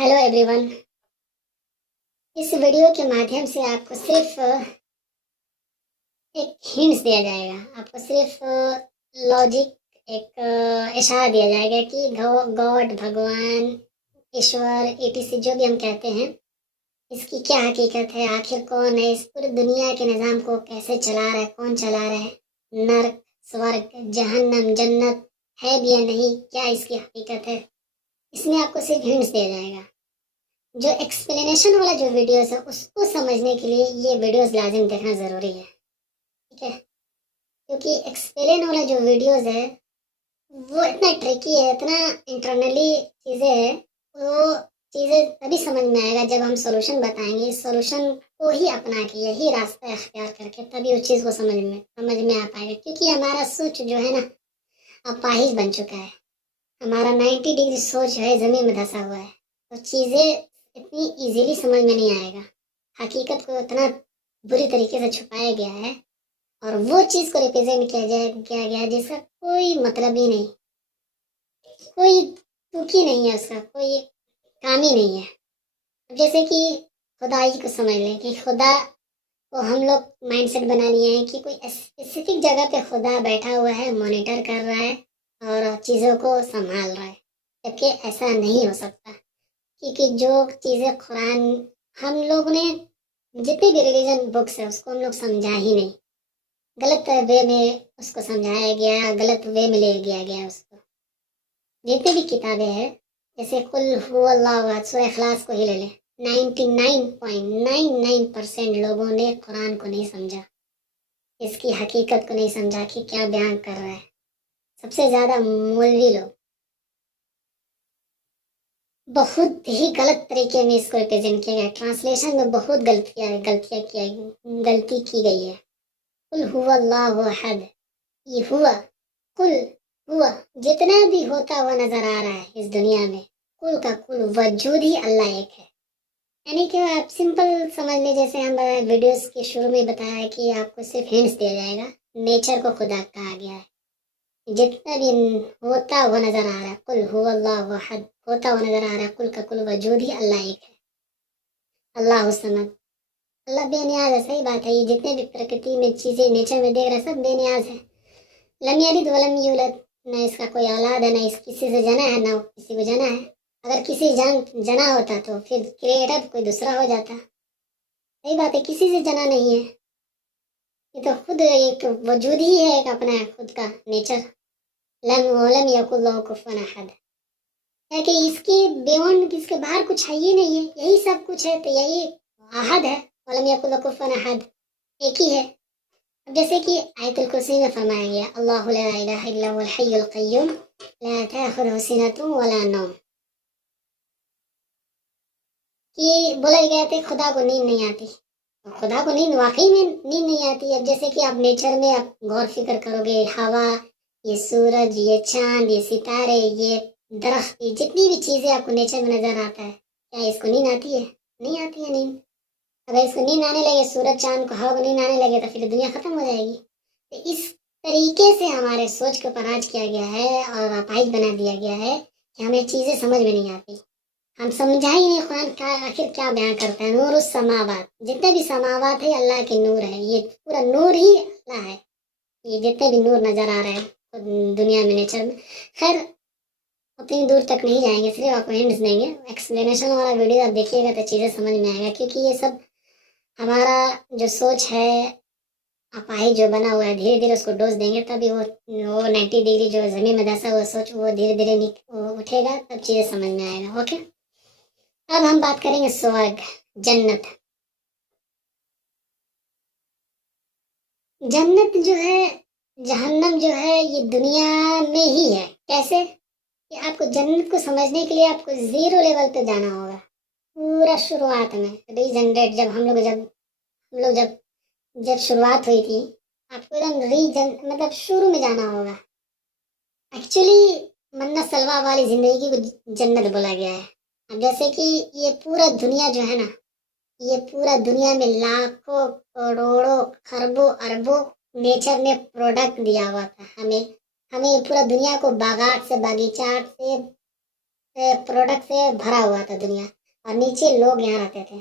Hello everyone. इस video के माध्यम से आपको सिर्फ एक हिंट्स दिया जाएगा। आपको सिर्फ लॉजिक एक इशारा दिया जाएगा कि गॉड, भगवान, ईश्वर, ईटीसी जो भी हम कहते हैं, इसकी क्या हकीकत है, आखिर कौन है, इस पूरी दुनिया के निज़ाम को कैसे चला रहा है, कौन चला रहा है, नर्क, स्वर्ग, जहन्नम, जन्नत है भी या नहीं, क्या इसकी हकीकत है, इसमें आपको सिर्फ हिंट्स दिया जाएगा। जो एक्सप्लेनेशन वाला जो वीडियोस है उसको समझने के लिए ये वीडियोस लाजिम देखना ज़रूरी है, ठीक है? क्योंकि एक्सप्लेन वाला जो वीडियोस है वो इतना ट्रिकी है, इतना इंटरनली चीज़ें है, वो चीज़ें तभी समझ में आएगा जब हम सॉल्यूशन बताएंगे। सॉल्यूशन को ही अपना के यही रास्ता अख्तियार करके तभी उस चीज़ को समझ में आ पाएगा। क्योंकि हमारा सोच जो है ना अपाहिज बन चुका है, हमारा 90 डिग्री सोच है ज़मीन में धंसा हुआ है, तो चीज़ें इतनी इजीली समझ में नहीं आएगा। हकीकत को इतना बुरी तरीके से छुपाया गया है और वो चीज़ को रिप्रेजेंट किया गया है जिसका कोई मतलब ही नहीं, कोई तुकी नहीं है, उसका कोई काम ही नहीं है। जैसे कि खुदाई को समझ लें कि खुदा को हम लोग माइंडसेट बना लिए हैं कि कोई स्पेसिफिक जगह पे खुदा बैठा हुआ है, मॉनिटर कर रहा है और चीज़ों को संभाल रहा है, जबकि ऐसा नहीं हो सकता। क्योंकि जो चीज़ें कुरान हम लोग ने जितनी भी रिलीजन बुक्स है उसको हम लोग समझा ही नहीं, गलत वे में उसको समझाया गया, गलत वे में ले गया गया उसको। जितनी भी किताबें हैं जैसे कुल हुवल्लाहु अहद, सूरह इखलास को ही ले लें, 99.99% लोगों ने कुरान को नहीं समझा, इसकी हकीकत को नहीं समझा कि क्या बयान कर रहा है। सबसे ज़्यादा मौलवी लोग बहुत ही गलत तरीके में इसको रिप्रेजेंट किया गया, ट्रांसलेशन में बहुत गलती की गई है। कुल हुवल्लाहु अहद, ये हुआ, कुल हुआ, जितना भी होता हुआ नजर आ रहा है इस दुनिया में, कुल का कुल वजूद ही अल्लाह एक है। यानी कि आप सिंपल समझ लें, जैसे हम वीडियोस के शुरू में बताया है कि आपको सिर्फ हिंट्स दिया जाएगा, नेचर को खुदा कहा गया है। जितना भी होता हुआ नजर आ रहा है, कुल हुवल्लाहु अहद होता हुआ नजर आ रहा है, कुल का कुल वजूद ही अल्लाह एक है। अल्लाह समद, अल्लाह बेनियाज है, सही बात है। ये जितने भी प्रकृति में चीज़ें नेचर में देख रहे हैं सब बेनियाज है। लम यलिद वलम यूलद, न इसका कोई औलाद है, न इस किसी से जना है, न किसी को जना है। अगर किसी जना होता तो फिर क्रिएटर कोई दूसरा हो जाता। सही बात है, किसी से जना नहीं है, ये तो खुद एक वजूद ही है, एक अपना खुद का नेचर। लम वलम यकुल लहु कुफुवन अहद है कि इसके बियॉन्ड, इसके बाहर कुछ है ही नहीं है, यही सब कुछ है, तो यही अहद है। वलम यकुल लहु कुफुवन अहद एक ही है। अब जैसे कि आयतुल कुर्सी में फरमाया गया, अल्लाहु ला इलाहा इल्ला हुवल हय्युल क़य्यूम ला ताखुज़ुहु सिनतुन वला नौम, कि बोला गया था खुदा को नींद नहीं आती। तो खुदा को नींद वाकई में नींद नहीं आती। अब जैसे कि आप नेचर में आप गौर फिक्र करोगे, हवा, ये सूरज, ये चांद, ये सितारे, ये दरख्त, ये जितनी भी चीज़ें आपको नेचर में नज़र आता है, क्या इसको नींद आती है? नहीं आती है नींद। अगर इसको नींद आने लगे, सूरज चांद को, हवा को नींद आने लगे, तो फिर दुनिया ख़त्म हो जाएगी। तो इस तरीके से हमारे सोच के ऊपर राज किया गया है और अपाहिज बना दिया गया है कि हमें चीज़ें समझ में नहीं आती। हम समझा ही नहीं कुरान का आखिर क्या बयान करता है। नूर उस समावात, जितने भी समावात है अल्लाह के नूर है, ये पूरा नूर ही अल्लाह है। ये जितने भी नूर नज़र आ रहे हैं दुनिया में, नेचर में, खैर उतनी दूर तक नहीं जाएंगे, सिर्फ आपको हिंट्स देंगे। एक्सप्लेनेशन वाला वीडियो आप देखिएगा तो चीज़ें समझ में आएगा, क्योंकि ये सब हमारा जो सोच है अपाहिज जो बना हुआ है, धीरे धीरे उसको डोज देंगे तभी वो 90 डिग्री जो ज़मीन में धंसा हुआ सोच वो धीरे धीरे उठेगा, तब चीज़ें समझ में आएगा। ओके, अब हम बात करेंगे स्वर्ग, जन्नत। जन्नत जो है, जहन्नम जो है, ये दुनिया में ही है। कैसे? कि आपको जन्नत को समझने के लिए आपको ज़ीरो लेवल पे जाना होगा, पूरा शुरुआत में रीजनरेट, जब हम लोग जब शुरुआत हुई थी, आपको एकदम मतलब शुरू में जाना होगा। एक्चुअली मन्नत सलवा वाली ज़िंदगी को जन्नत बोला गया है। अब जैसे कि ये पूरा दुनिया जो है ना, ये पूरा दुनिया में लाखों करोड़ों खरबों अरबों नेचर ने प्रोडक्ट दिया हुआ था हमें। हमें पूरा दुनिया को बागात से, बागीचात से, प्रोडक्ट से भरा हुआ था दुनिया, और नीचे लोग यहाँ रहते थे।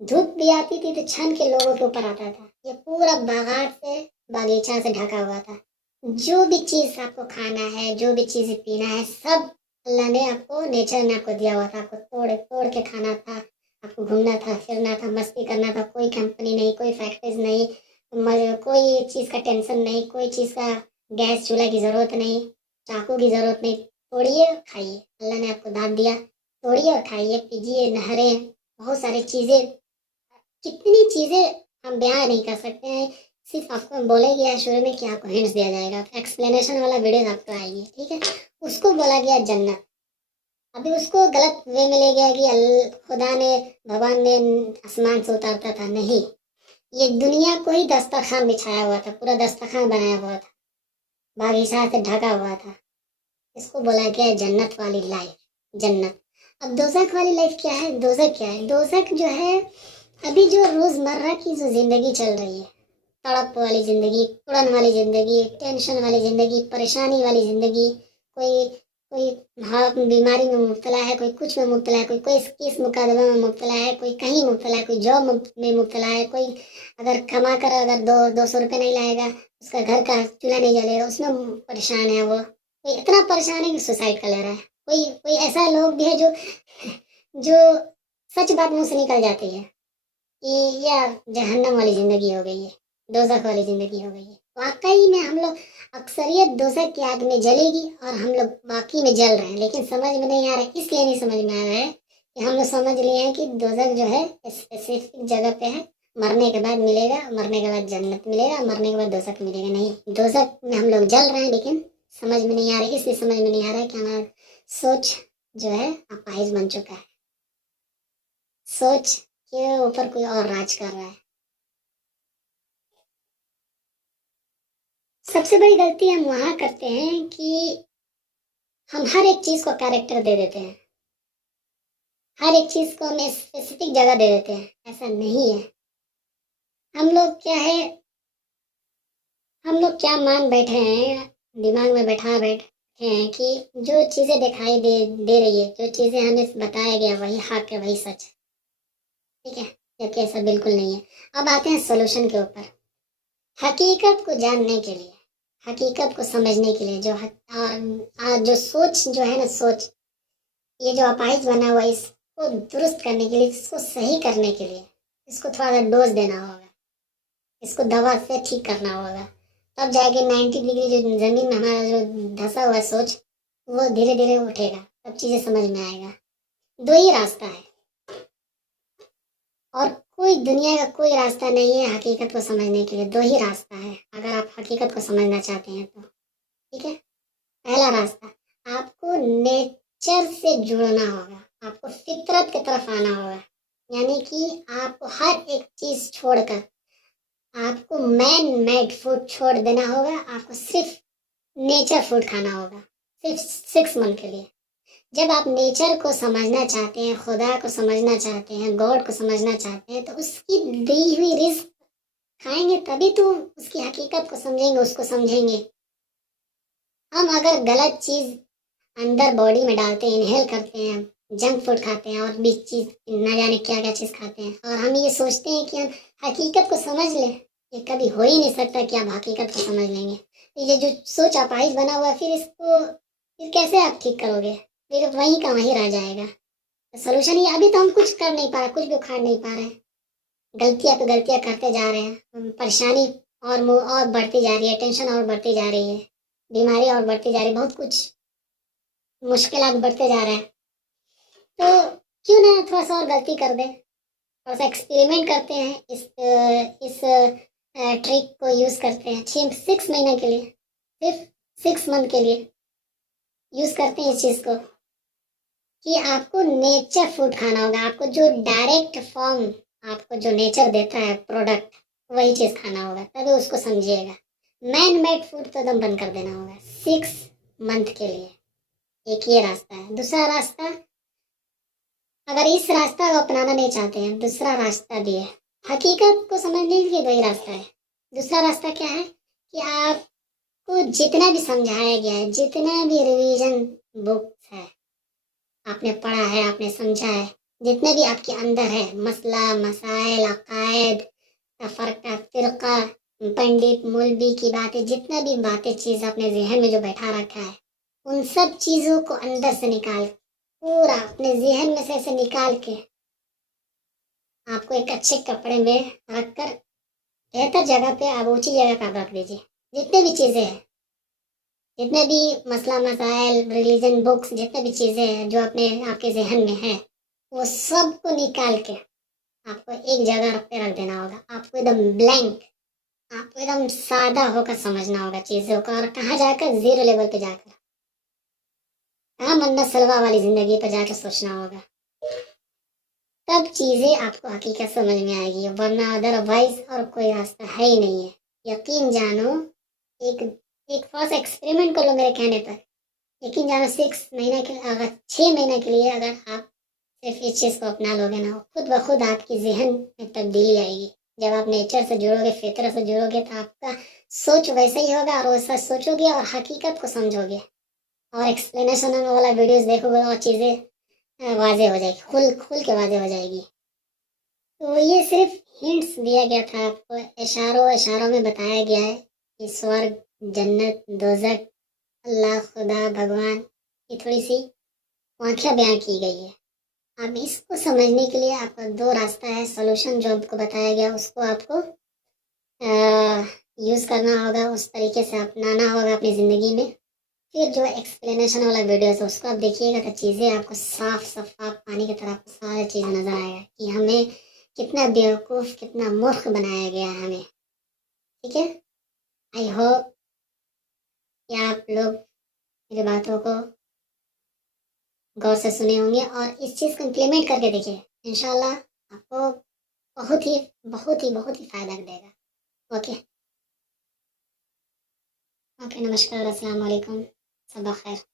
धूप भी आती थी तो छन के लोगों के ऊपर आता था। ये पूरा बागात से, बागीचा से ढका हुआ था। जो भी चीज़ आपको खाना है, जो भी चीज़ पीना है, सब अल्लाह ने आपको, नेचर ने आपको दिया हुआ था। आपको तोड़ तोड़ के खाना था, आपको घूमना था, फिरना था, मस्ती करना था। कोई कंपनी नहीं, कोई फैक्ट्रीज नहीं, कोई चीज़ का टेंशन नहीं, कोई चीज़ का गैस चूल्हा की ज़रूरत नहीं, चाकू की ज़रूरत नहीं। तोड़िए और खाइए, अल्लाह ने आपको दाद दिया। तोड़िए और खाइए, पीजिए, नहरें, बहुत सारी चीज़ें, कितनी चीज़ें हम बयान नहीं कर सकते हैं। सिर्फ आपको बोला गया शुरू में कि आपको हिंट्स दिया जाएगा, एक्सप्लेनेशन वाला वीडियो आपको आएगी, ठीक है। उसको बोला गया जन्नत। अभी उसको गलत वे में ले गया कि खुदा ने, भगवान ने आसमान से उतारता था, नहीं। ये दुनिया को ही दस्तरखान बिछाया हुआ था, पूरा दस्तरखान बनाया हुआ था, बागीचा से ढका हुआ था। इसको बोला गया जन्नत वाली लाइफ, जन्नत। अब दोज़ख वाली लाइफ क्या है? दोज़ख क्या है? दोज़ख जो है अभी जो रोज़मर्रा की जो ज़िंदगी चल रही है, तड़प वाली ज़िंदगी, उड़न वाली ज़िंदगी, टेंशन वाली ज़िंदगी, परेशानी वाली ज़िंदगी। कोई कोई हाँ बीमारी में मुब्तला है, कोई कुछ में मुब्तला है, कोई कोई किस मुकदमे में मुब्तला है, कोई कहीं मुब्तला है, कोई जॉब में मुब्तला है, कोई अगर कमा कर अगर 200 रुपये नहीं लाएगा, उसका घर का चूल्हा नहीं जलेगा, उसमें परेशान है वो। कोई इतना परेशान है कि सुसाइड कर ले रहा है। कोई कोई ऐसा लोग भी है जो जो सच बात मुंह से निकल जाती है कि यार जहन्नम वाली ज़िंदगी हो गई है, दोज़ख वाली ज़िंदगी हो गई है। वाकई में हम लोग अक्सरियत दोज़ख की आग में जलेगी और हम लोग बाकी में जल रहे हैं, लेकिन समझ में नहीं आ रहा है। इसलिए नहीं समझ में आ रहा है कि हम लोग समझ लिए हैं कि दोज़ख जो है स्पेसिफिक जगह पे है, मरने के बाद मिलेगा, मरने के बाद जन्नत मिलेगा, मरने के बाद दोज़ख मिलेगा। नहीं, दोज़ख में हम लोग जल रहे हैं, लेकिन समझ में नहीं आ रहा है। इसलिए समझ में नहीं आ रहा है कि हमारा सोच जो है अपाहिज बन चुका है, सोच के ऊपर कोई और राज कर रहा है। सबसे बड़ी गलती हम वहाँ करते हैं कि हम हर एक चीज़ को कैरेक्टर दे देते हैं, हर एक चीज़ को हम स्पेसिफिक जगह दे देते हैं। ऐसा नहीं है। हम लोग क्या है, हम लोग क्या मान बैठे हैं, दिमाग में बैठे हैं कि जो चीज़ें दिखाई दे रही है, जो चीज़ें हमें बताया गया वही हक है, वही सच है, ठीक है, जबकि ऐसा बिल्कुल नहीं है। अब आते हैं सोल्यूशन के ऊपर। हकीकत को जानने के लिए, हकीकत को समझने के लिए, जो सोच जो है ना, सोच ये जो अपाहिज बना हुआ, इसको दुरुस्त करने के लिए, इसको सही करने के लिए, इसको थोड़ा सा डोज देना होगा, इसको दवा से ठीक करना होगा। तब जाके 90 डिग्री जो ज़मीन में हमारा जो धंसा हुआ सोच, वो धीरे धीरे उठेगा, तब चीज़ें समझ में आएगा। दो ही रास्ता है, और कोई दुनिया का कोई रास्ता नहीं है हकीकत को समझने के लिए। दो ही रास्ता है अगर आप हकीकत को समझना चाहते हैं तो, ठीक है। पहला रास्ता, आपको नेचर से जुड़ना होगा, आपको फितरत की तरफ आना होगा। यानी कि आपको हर एक चीज़ छोड़कर आपको मैन मेड फूड छोड़ देना होगा। आपको सिर्फ नेचर फूड खाना होगा, सिर्फ 6 मंथ के लिए। जब आप नेचर को समझना चाहते हैं, खुदा को समझना चाहते हैं, गॉड को समझना चाहते हैं, तो उसकी दी हुई रिस्क खाएंगे, तभी तो उसकी हकीकत को समझेंगे, उसको समझेंगे। हम अगर गलत चीज़ अंदर बॉडी में डालते हैं, इनहेल करते हैं, जंक फूड खाते हैं, और भी चीज़ ना जाने क्या क्या चीज़ खाते हैं, और हम ये सोचते हैं कि हम हकीकत को समझ लें, ये कभी हो ही नहीं सकता कि आप हकीकत को समझ लेंगे। ये जो सोच अपाहिज बना हुआ है, फिर इसको फिर कैसे आप ठीक करोगे? फिर वहीं का वहीं रह जाएगा। तो सोल्यूशन ये, अभी तो हम कुछ कर नहीं पा रहे, कुछ भी उखाड़ नहीं पा रहे, गलतियाँ पे गलतियाँ करते जा रहे हैं, परेशानी और बढ़ती जा रही है, टेंशन और बढ़ती जा रही है, बीमारी और बढ़ती जा रही है, बहुत कुछ मुश्किलात बढ़ते जा रहे हैं। तो क्यों ना थोड़ा सा और गलती कर दें, थोड़ा सा एक्सपेरिमेंट करते हैं, इस ट्रिक को यूज़ करते हैं 6 महीने के लिए, सिर्फ 6 मंथ के लिए यूज़ करते हैं इस चीज़ को, कि आपको नेचर फूड खाना होगा। आपको जो डायरेक्ट फॉर्म, आपको जो नेचर देता है प्रोडक्ट, वही चीज़ खाना होगा, तभी उसको समझिएगा। मैन मेड फूड तो एकदम बंद कर देना होगा 6 मंथ के लिए। एक ये रास्ता है। दूसरा रास्ता, अगर इस रास्ता को अपनाना नहीं चाहते हैं, दूसरा रास्ता भी है। हकीकत को समझने के लिए दो ही रास्ता है। दूसरा रास्ता क्या है कि आपको जितना भी समझाया गया है, जितना भी रिवीजन बुक्स है, आपने पढ़ा है, आपने समझा है, जितने भी आपके अंदर है मसला मसाइल अकायद फ़र्क का फ़िरका पंडित मौलवी की बातें, जितना भी बातें चीज़ अपने जहन में जो बैठा रखा है, उन सब चीज़ों को अंदर से निकाल पूरा अपने जहन में से ऐसे निकाल के आपको एक अच्छे कपड़े में रख कर बेहतर जगह पे आप ऊंची जगह पे आप रख दीजिए। जितने भी चीज़ें हैं, जितने भी मसला मसाइल रिलीजन बुक्स जितने भी चीज़ें हैं जो अपने आपके जहन में है, वो सब को निकाल के आपको एक जगह पे रख देना होगा। आपको एकदम ब्लैंक, आपको एकदम सादा होकर समझना होगा चीज़ों को, और कहाँ जाकर जीरो लेवल पे जाकर, कहाँ मन्नत सलवा वाली ज़िंदगी पर जाकर सोचना होगा। तब चीज़ें आपको हकीकत समझ में आएगी, वरना अदरवाइज और कोई रास्ता है ही नहीं है। यकीन जानो, एक एक फर्स्ट एक्सपेरिमेंट कर लो मेरे कहने पर। यकीन जानो 6 महीने के अगर 6 महीने के लिए अगर आप सिर्फ इस चीज़ को अपना लोगे ना, खुद ब खुद आपकी जहन में तब्दीली आएगी। जब आप नेचर से जुड़ोगे, फितरत से जुड़ोगे, तो आपका सोच वैसा ही होगा और वैसा सोचोगे और हकीकत को समझोगे, और एक्सप्लेनेशन वाला वीडियोस देखोगे और चीज़ें वाज़े हो जाएगी, खुल खुल के वाज़े हो जाएगी। तो ये सिर्फ हिंट्स दिया गया था आपको, इशारों इशारों में बताया गया है कि स्वर्ग, जन्नत, दोज़ख, अल्लाह, खुदा, भगवान की थोड़ी सी व्याख्या बयां की गई है। अब इसको समझने के लिए आपका 2 रास्ता है, सॉल्यूशन जो आपको बताया गया उसको आपको यूज़ करना होगा, उस तरीके से अपनाना होगा अपनी ज़िंदगी में। फिर जो एक्सप्लेनेशन वाला वीडियो है उसको आप देखिएगा तो चीज़ें आपको साफ शफाफ पानी की तरह आपको सारी चीज़ नज़र आएगा कि हमें कितना बेवकूफ़, कितना मूर्ख बनाया गया है हमें। ठीक है, आई होप कि आप लोग मेरी बातों को गौर से सुने होंगे और इस चीज़ को इम्प्लीमेंट करके देखिए। इंशाल्लाह आपको बहुत ही बहुत ही बहुत ही फ़ायदा देगा। ओके ओके, नमस्कार, अस्सलाम वालेकुम, सबा खैर।